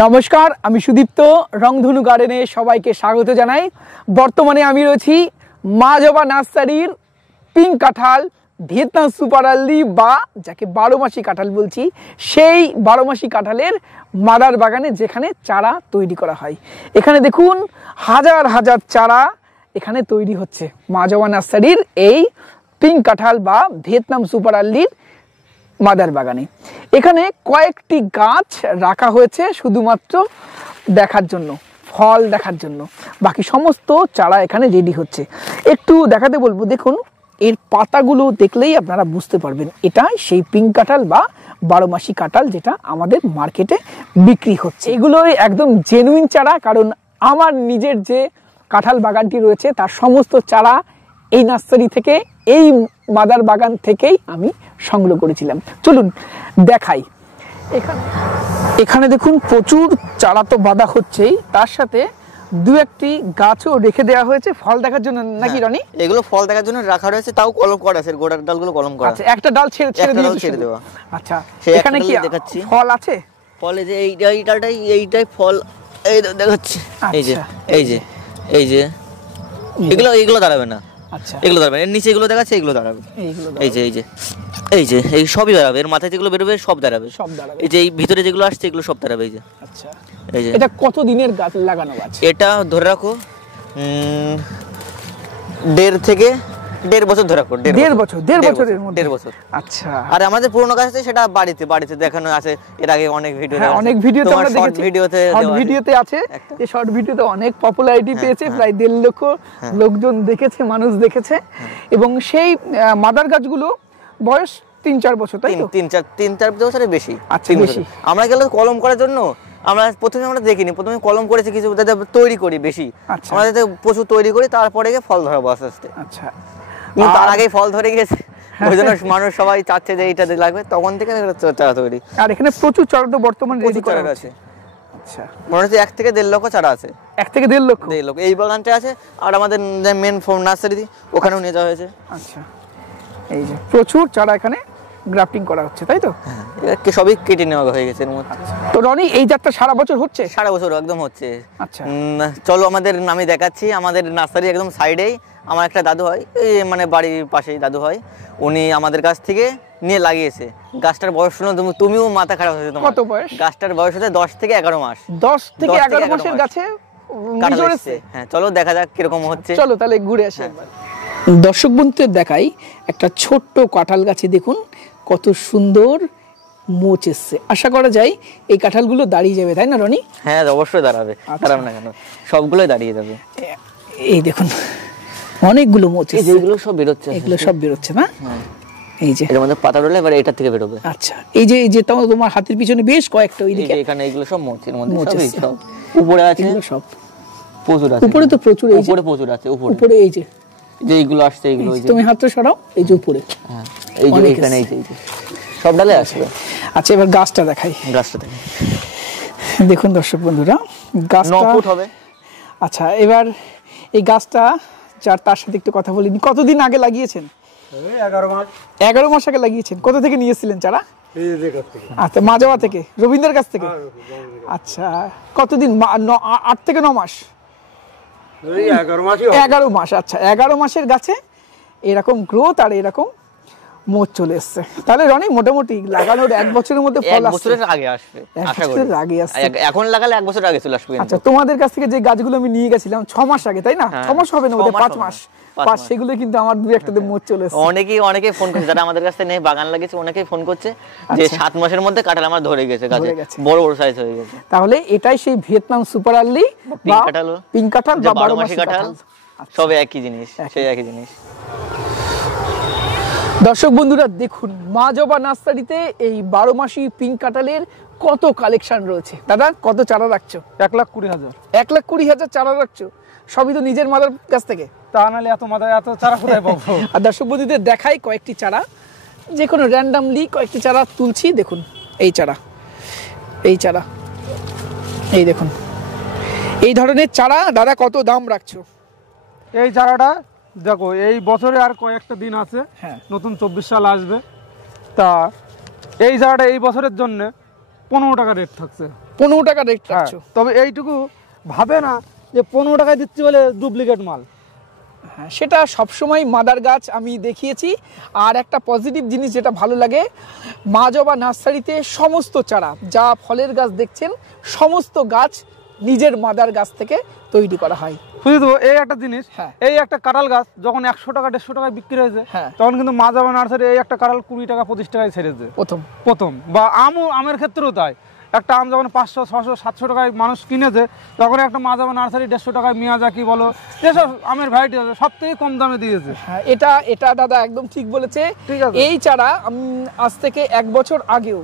নমস্কার, আমি সুদীপ্ত। রংধনু গার্ডেনে সবাইকে স্বাগত জানাই। বর্তমানে আমি রয়েছি মা জবা নার্সারির পিঙ্ক কাঁঠাল, ভিয়েতনাম সুপার আর্লি বা যাকে 12 মাসি কাঁঠাল বলছি, সেই 12 মাসি কাঁঠালের মাদার বাগানে যেখানে চারা তৈরি করা হয়। এখানে দেখুন হাজার হাজার চারা এখানে তৈরি হচ্ছে মা জবা নার্সারির এই পিঙ্ক কাঁঠাল বা ভিয়েতনাম সুপার আর্লির মাদার বাগানে। এখানে কয়েকটি গাছ রাখা হয়েছে শুধুমাত্র দেখার জন্য, ফল দেখার জন্য। বাকি সমস্ত চারা এখানে রেডি হচ্ছে। একটু দেখাতে বলবো, দেখুন এর পাতাগুলো দেখলেই আপনারা বুঝতে পারবেন এটা সেই পিঙ্ক কাঁঠাল বা 12 মাসি কাঁঠাল যেটা আমাদের মার্কেটে বিক্রি হচ্ছে। এগুলো একদম জেনুইন চারা, কারণ আমার নিজের যে কাঁঠাল বাগানটি রয়েছে তার সমস্ত চারা এই নার্সারি থেকে, এই মাদার বাগান থেকেই আমি সংগ্রহ করেছিলাম। চলুন দেখাই। এখানে দেখুন প্রচুর চারা তো বাঁধা হচ্ছেই, তার সাথে দু একটি গাছও রেখে দেওয়া হয়েছে ফল দেখার জন্য, নাকি রনি? এগুলো ফল দেখার জন্য রাখা রয়েছে, তাও কলম করা আছে, গোড়ার ডালগুলো কলম করা। আচ্ছা, একটা ডাল ছেড়ে দেওয়া। আচ্ছা, এখানে কি দেখাচ্ছি ফল আছে? ফল এই যে এইটাই ফল, এই দেখাচ্ছি। এই যে এগুলো দাঁড়াবে না। আচ্ছা, এগুলো দাঁড়াবে, এর নিচে এগুলো দেখাচ্ছে, এগুলো দাঁড়াবে। এই সবই দাঁড়াবে, এর মাথায় যেগুলো বেরোবে সব দাঁড়াবে। এই যে এই ভিতরে যেগুলো আসছে এগুলো সব দাঁড়াবে। এই যে আচ্ছা, এই যে এটা কত দিনের গাছ লাগানো গাছ? এটা ধরে রাখো 1.5 বছর ধরে রাখো। 1.5 বছরের মধ্যে। 1.5 বছর। আচ্ছা, আর আমাদের পুরনো গাছ আছে সেটা বাড়িতে দেখানো আছে, এর আগে অনেক ভিডিও। হ্যাঁ, অনেক ভিডিওতে আমরা দেখেছি, ভিডিওতে আছে। এই শর্ট ভিডিওতে অনেক পপুলারিটি পেয়েছে, প্রায় 1.5 লক্ষ লোকজন দেখেছে, মানুষ দেখেছে। এবং সেই মাদার গাছগুলো বয়স 3-4 বছর, তাই তো? 3-4 বছরের বেশি। আচ্ছা, বেশি। আমরা গেলে কলম করার জন্য আমরা প্রথমে দেখিনি, প্রথমে কলম করেছি কিছু, তৈরি করি বেশি। আমরা যাতে প্রচুর তৈরি করি, তারপরে গিয়ে ফল ধরাবো আস্তে আস্তে। আচ্ছা, তার আগেই ফল ধরে গেছে, ওই জন্য মানুষ সবাই চাচ্ছে যে এইটা লাগবে, তখন থেকে চারা তৈরি। আর এখানে প্রচুর চারা তো বর্তমানে রেডি করা আছে। আচ্ছা, মনে হচ্ছে 1 থেকে 1.5 লক্ষ চারা আছে। 1 থেকে 1.5 লক্ষ এই বাগানটা আছে, আর আমাদের মেন নার্সারি ওখানেও নিয়ে যাওয়া হয়েছে। আচ্ছা, এই যে প্রচুর চারা এখানে গ্রাফটিং করা হচ্ছে, তাই তো? হ্যাঁ, সবই কেটে নেওয়া হয়ে গেছে এর মধ্যে। তো রনি, এই জাতটা সারা বছর হচ্ছে? সারা বছর একদম হচ্ছে। আচ্ছা, চলো আমি দেখাচ্ছি। আমাদের নার্সারি একদম সাইডেই আমার একটা দাদু হয়, এই মানে বাড়ির পাশেই দাদু হয়, উনি আমাদের কাছ থেকে নিয়ে লাগিয়েছে। গাছটার বয়স শুনো তুমিও মাথা খারাপ হয়েছে। কত বয়স? গাছটার বয়স হচ্ছে 10 থেকে 11 মাস। 10 থেকে 11 মাসের গাছে কাঁঠাল এসেছে। হ্যাঁ, চলো দেখা যাক কিরকম হচ্ছে। চলো তাহলে ঘুরে আসি একবার। দর্শক বন্ধুদের দেখাই, একটা ছোট্ট কাঁঠাল গাছে দেখুন কত সুন্দর মোচ এসছে। আশা করা যায় এই কাঁঠালগুলো দাঁড়িয়ে যাবে, তাই না রনি? হ্যাঁ, অবশ্যই দাঁড়াবে। দাঁড়াবে না কেন, সবগুলোই দাঁড়িয়ে যাবে। এই দেখুন অনেকগুলো মোচ এসছে, এগুলো সব বেরোচ্ছে, এগুলো সব বেরোচ্ছে না? এই যে এর মধ্যে পাতা রইলে এবার এটা থেকে বেরোবে। আচ্ছা, এই যে তোমার হাতের পিছনে বেশ কয়েকটা, ওইদিকে এখানে এগুলো সব মোচের মধ্যে সব উপরে আছে, সব প্রচুর আছে। উপরে তো প্রচুর, এই উপরে প্রচুর আছে। উপরে এই যে এইগুলো আসছে, এইগুলো তুমি হাতটা সরাও, এই যে উপরে। হ্যাঁ, এই যে এখানে এই যে সব ডালে আসবে। আচ্ছা, এবার গাছটা দেখাই। দেখুন দর্শক বন্ধুরা, গাছটা 9 ফুট হবে। আচ্ছা, এবার এই গাছটা তার সাথে একটু কথা বলিনি। কতদিন আগে লাগিয়েছেন? 11 মাস আগে লাগিয়েছেন। কোথা থেকে নিয়েছিলেন চারা? আচ্ছা, মা জবা থেকে, রবীন্দ্রের কাছ থেকে। আচ্ছা, কতদিন? 8 থেকে 9 মাস। 11 মাস। আচ্ছা, 11 মাসের গাছে এরকম গ্রোথ আর এরকম মোচ চলে এসছে। তাহলে রনি মোটামুটি লাগানোর 1 বছরের মধ্যে ফল আসবে। 1 বছরের আগে আসবে আশা করি। এখন লাগালে 1 বছর আগে চলে আসবে। আচ্ছা, তোমাদের কাছ থেকে যে গাছগুলো আমি নিয়ে গেছিলাম 6 মাস আগে, তাই না? 6 মাস হবে না, ওটা 5 মাস। সেগুলো কিন্তু আমার 2-1টাতে মোচ চলে এসেছে। অনেকেই ফোন করছে, যারা আমাদের কাছে নেই, বাগান লাগিয়েছে, অনেকেই ফোন করছে যে 7 মাসের মধ্যে কাঁঠাল আমার ধরে গেছে, গাছে বড় সাইজ হয়ে গেছে। তাহলে এটাই সেই ভিয়েতনাম সুপার আর্লি বা পিঙ্ক কাঁঠাল বা 12 মাসি কাঁঠাল, সব একই জিনিস, সেই একই জিনিস। দর্শক বন্ধুরা দেখুন, মা জবা নার্সারিতে এই 12 মাসি পিঙ্ক কাঁঠালের কত কালেকশন রয়েছে। দাদা, কত চারা রাখছো? 1,20,000। 1,20,000 চারা রাখছো? সবই তো নিজের মাদার কাছ থেকে? তা নাহলে এত চারা কোথায় পাবো? আর দর্শক বন্ধুদের দেখাই কয়েকটি চারা, যে কোনো র্যান্ডামলি কয়েকটি চারা তুলছি। দেখুন এই চারা, এই দেখুন এই ধরনের চারা। দাদা, কত দাম রাখছো? এই চারাটা দেখো, এই বছরে আর কয়েকটা দিন আছে, নতুন 24 সাল আসবে। তা এই চারাটা এই বছরের জন্য 15 টাকা রেট থাকছে। 15 টাকা রেট রাখছো। তবে এইটুকু ভাবে না যে 15 টাকায় দিচ্ছি বলে ডুপ্লিকেট মাল। হ্যাঁ, সেটা সবসময় মাদার গাছ আমি দেখিয়েছি। আর একটা পজিটিভ জিনিস যেটা ভালো লাগে, মা জবা নার্সারিতে সমস্ত চারা যা ফলের গাছ দেখছেন সমস্ত গাছ নিজের মাদার গাছ থেকে তৈরি করা হয়। বুঝলি তো, এই একটা জিনিস, এই একটা কাঁঠাল গাছ যখন 100 টাকা 150 টাকায় বিক্রি হয়েছে, তখন কিন্তু মা জবা নার্সারি এই একটা কাঁঠাল 20 টাকা 25 টাকায় ছেড়েছে প্রথম। বা আমের ক্ষেত্রেও তাই, একটা আম যখন 500 600 700 টাকায় মানুষ কিনেছে, তখন একটা মা জবা নার্সারি 150 টাকায় মিয়াজাকি বলো, যেসব আমের ভ্যারাইটি আছে সব থেকে কম দামে দিয়েছে। হ্যাঁ, এটা দাদা একদম ঠিক বলেছে। এই চারা আজ থেকে 1 বছর আগেও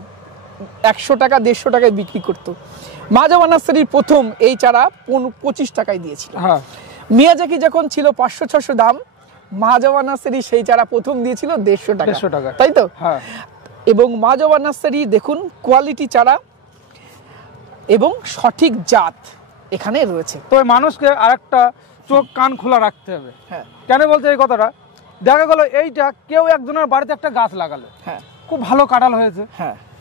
100 টাকা 150 টাকায় বিক্রি করতো। মা জবা নার্সারির প্রথম এই চারা 25 টাকায় দিয়েছিল। মিয়াজাকি যখন ছিল 500-600 দাম, মা জবা নার্সারি সেই চারা প্রথম দিয়েছিল 150 টাকা, তাই তো? এবং মা জবা নার্সারি দেখুন কোয়ালিটি চারা এবং সঠিক জাত এখানে রয়েছে। তো মানুষকে আরেকটা চোখ কান খোলা রাখতে হবে। কেন বলতে এই কথাটা, দেখা গেল এইটা কেউ একজনের বাড়িতে একটা গাছ লাগালো, খুব ভালো কাঁঠাল হয়েছে,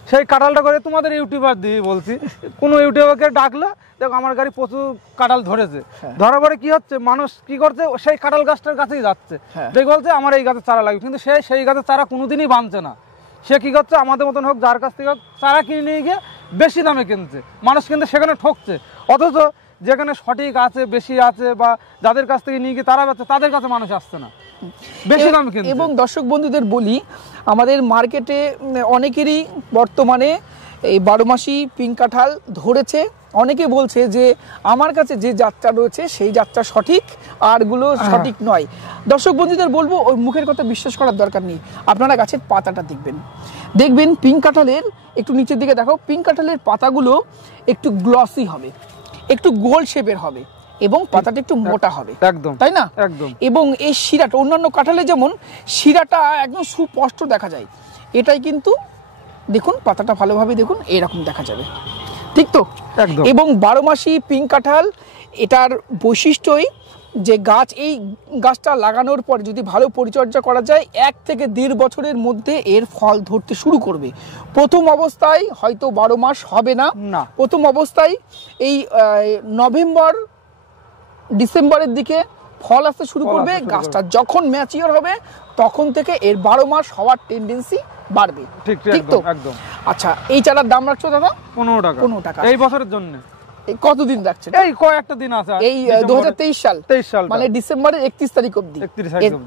সেই কাঁঠালটা করে তোমাদের ইউটিউবার দিয়ে বলছি, কোনো ইউটিউবারকে ডাকলো, দেখো আমার গাড়ি প্রচুর কাঁঠাল ধরেছে, ধরার পরে কি হচ্ছে, মানুষ কি করছে, সেই কাঁঠাল গাছটার কাছেই যাচ্ছে, দেখে বলছে আমার এই গাছের চারা লাগবে, কিন্তু সেই গাছের চারা কোনোদিনই বানছে না। সে কি করছে, আমাদের মতন হোক যার কাছ থেকে চারা কিনে নিয়ে গিয়ে বেশি দামে কিনছে, মানুষ কিন্তু সেখানে ঠকছে। অথচ যেখানে সঠিক আছে, বেশি আছে, বা যাদের কাছ থেকে নিয়ে গিয়ে তারা বেচছে, তাদের কাছে মানুষ আসছে না, বেশি দামে কিনছে। এবং দর্শক বন্ধুদের বলি, আমাদের মার্কেটে অনেকেরই বর্তমানে এই 12 মাসি পিঙ্ক কাঁঠাল ধরেছে। অনেকে বলছে যে আমার কাছে যে জাতটা রয়েছে সেই জাতটা সঠিক, আরগুলো সঠিক নয়। দর্শক বন্ধুদের বলবো ওই মুখের কথা বিশ্বাস করার দরকার নেই, আপনারা গাছের পাতাটা দেখবেন পিঙ্ক কাঁঠালের, একটু নিচের দিকে দেখো, পিঙ্ক কাঁঠালের পাতাগুলো একটু গ্লসি হবে, একটু গোল শেপের হবে এবং পাতাটা একটু মোটা হবে, একদম, তাই না? একদম। এবং এই শিরাটা অন্যান্য কাঁঠালে যেমন শিরাটা একদম সুস্পষ্ট দেখা যায়, এটাই কিন্তু দেখুন পাতাটা ভালোভাবে দেখুন এরকম দেখা যাবে, ঠিক তো? একদম। এবং 12 মাসি পিঙ্ক কাঁঠাল এটার বৈশিষ্ট্যই যে এই গাছটা লাগানোর পর যদি ভালো পরিচর্যা করা যায় 1 থেকে 1.5 বছরের মধ্যে এর ফল ধরতে শুরু করবে। প্রথম অবস্থায় হয়তো 12 মাস হবে না, প্রথম অবস্থায় এই নভেম্বর ডিসেম্বরের দিকে ফল আসতে শুরু করবে। গাছটা যখন ম্যাচিওর হবে তখন থেকে এর 12 মাস হওয়ার টেন্ডেন্সি বাড়বে, ঠিক তো? একদম। আচ্ছা, এই চারার দাম রাখছো দাদা 15 টাকা। 15 টাকা এই বছরের জন্য। কতদিন রাখছেন? এই কয়েকটা দিন আছে, এই 2023 সাল, মানে ডিসেম্বরের 31 তারিখ অবধি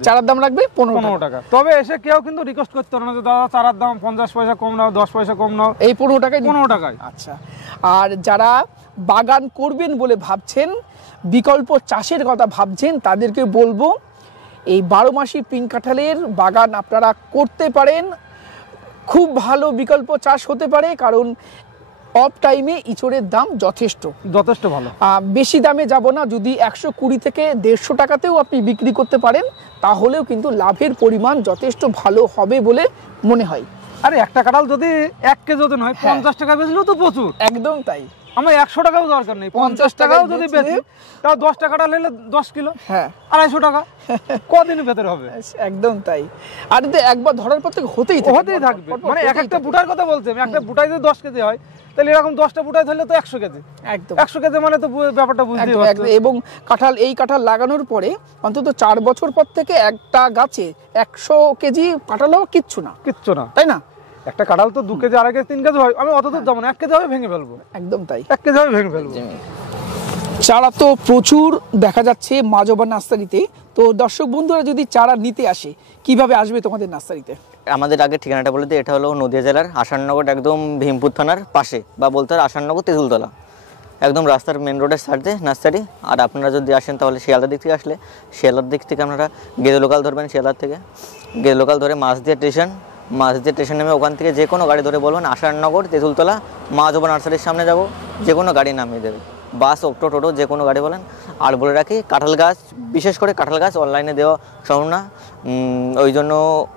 চারার দাম রাখবে 15 টাকা। তবে এসে কেউ কিন্তু রিকোয়েস্ট করতে পারে না যে দাদা চারার দাম 50 পয়সা কম নাও, 10 পয়সা কম নাও, এই 15 টাকায় 15 টাকায়। আচ্ছা, আর যারা বাগান করবেন বলে ভাবছেন, বিকল্প চাষের কথা ভাবছেন, তাদেরকে বলবো এই 12 মাসি পিঙ্ক কাঁঠালের বাগান আপনারা করতে পারেন। খুব ভালো বিকল্প চাষ হতে পারে, কারণ অফ টাইমে ইঁচড়ের দাম যথেষ্ট ভালো। বেশি দামে যাব না, যদি 120 থেকে 150 টাকাতেও আপনি বিক্রি করতে পারেন তাহলেও কিন্তু লাভের পরিমাণ যথেষ্ট ভালো হবে বলে মনে হয়। আরে একটা কাঁঠাল যদি 1 কেজি ওজন হয়, 50 টাকা বেচলেও তো প্রচুর। একদম তাই। আমার 100 টাকাও দরকার নেই, 50 টাকাও যদি বেচি তাও 10 টাকা কাঁঠাল হলে 10 কিলো, 250 টাকা কদিনের ভেতরে হবে। একদম তাই। আর একবার ধরার পর থেকে হতেই থাকবে, মানে একটা বুটার কথা বলছি আমি, একটা বুটাই যদি 10 কেজি হয় তাহলে এরকম 10টা বুটাই ধরলে তো 100 কেজি। একদম 100 কেজি মানে তো ব্যাপারটা বুঝতেই পারছো। এবং এই কাঁঠাল লাগানোর পরে অন্তত 4 বছর পর থেকে একটা গাছে 100 কেজি কাঁঠাল হওয়া কিচ্ছু না, তাই না? একটা কাঁঠাল তো 2 কেজি, 2.5 কেজি, 3 কেজি হয়, আমি অত দূর যাবো না, 1 কেজি হবে ভেঙে ফেলবো। একদম তাই, 1 কেজি হবে ভেঙে ফেলবো। চারা তো প্রচুর দেখা যাচ্ছে মা জবা নার্সারিতে। তো দর্শক বন্ধুরা যদি চারা নিতে আসে কিভাবে আসবে তোমাদের নার্সারিতে? আমাদের আগে ঠিকানাটা বলে দিই, এটা হলো নদিয়া জেলার আসাননগর, একদম ভীমপুর থানার পাশে, বা বলতে হয় আসাননগর তেঁতুলতলা, একদম রাস্তার মেন রোডের সাইডে নার্সারি। আর আপনারা যদি আসেন তাহলে শিয়ালদার দিক থেকে আসলে শিয়ালদার দিক থেকে আপনারা গেদে লোকাল ধরবেন, শিয়ালদার থেকে গেদে লোকাল ধরে মাঝদিয়া স্টেশন নেমে ওখান থেকে যে কোনো গাড়ি ধরে বলবেন আসাননগর তেঁতুলতলা মা জবা নার্সারির সামনে যাব, যে কোনো গাড়ি নামিয়ে দেবে, বাস, অটো, টোটো, যে কোনো গাড়ি বলেন। আর বলে রাখি, কাঁঠাল গাছ, বিশেষ করে কাঁঠাল গাছ অনলাইনে দেওয়া সম্ভব না, ওই জন্য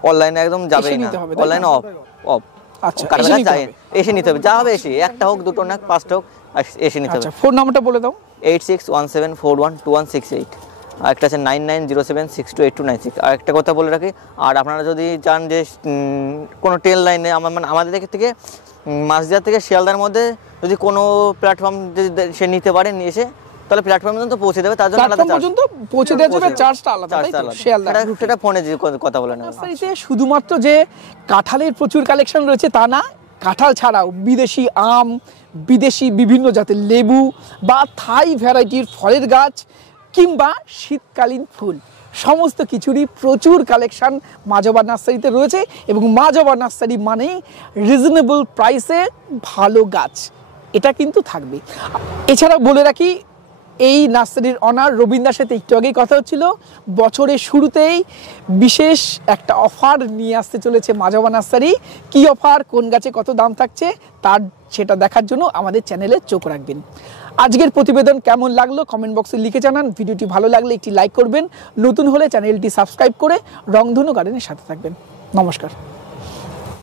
অনলাইনে একদম যাবেই না, অনলাইনে অফ। আচ্ছা, কাঁঠাল গাছ এসে নিতে হবে, যা হবে এসে, একটা হোক, দুটো না, 5টা হোক, এসে নিতে হবে। ফোন নাম্বারটা বলে দাও। 8617412168, আর একটা আছে 9907628296। আর একটা কথা বলে রাখি, আর আপনারা যদি চান যে কোনো ট্রেন লাইনে আমাদের থেকে মাঝদিয়া থেকে শিয়ালদার মধ্যে যদি কোনো প্ল্যাটফর্ম সে নিতে পারে এসে, তাহলে প্ল্যাটফর্ম পর্যন্ত পৌঁছে দেবে, তার জন্য আলাদা পর্যন্ত পৌঁছে দেওয়া যাবে, চার্জটা আলাদা, শিয়ালদা সেটা ফোনে যে কথা বলে না। শুধুমাত্র যে কাঁঠালের প্রচুর কালেকশন রয়েছে তা না, কাঁঠাল ছাড়াও বিদেশি আম, বিদেশি বিভিন্ন জাতের লেবু বা থাই ভ্যারাইটির ফলের গাছ কিংবা শীতকালীন ফুল, সমস্ত কিছুরই প্রচুর কালেকশন মা জবা নার্সারিতে রয়েছে। এবং মা জবা নার্সারি মানেই রিজনেবল প্রাইসে ভালো গাছ, এটা কিন্তু থাকবে। এছাড়া বলে রাখি, এই নার্সারির অনার রবীন্দ্রার সাথে একটু আগেই কথা হচ্ছিল, বছরের শুরুতেই বিশেষ একটা অফার নিয়ে আসতে চলেছে মা জবা নার্সারি। কী অফার, কোন গাছে কত দাম থাকছে, সেটা দেখার জন্য আমাদের চ্যানেলে চোখ রাখবেন। আজকের প্রতিবেদন কেমন লাগলো কমেন্ট বক্সে লিখে জানান। ভিডিওটি ভালো লাগলে একটি লাইক করবেন, নতুন হলে চ্যানেলটি সাবস্ক্রাইব করে রংধনু গার্ডেনের সাথে থাকবেন। নমস্কার।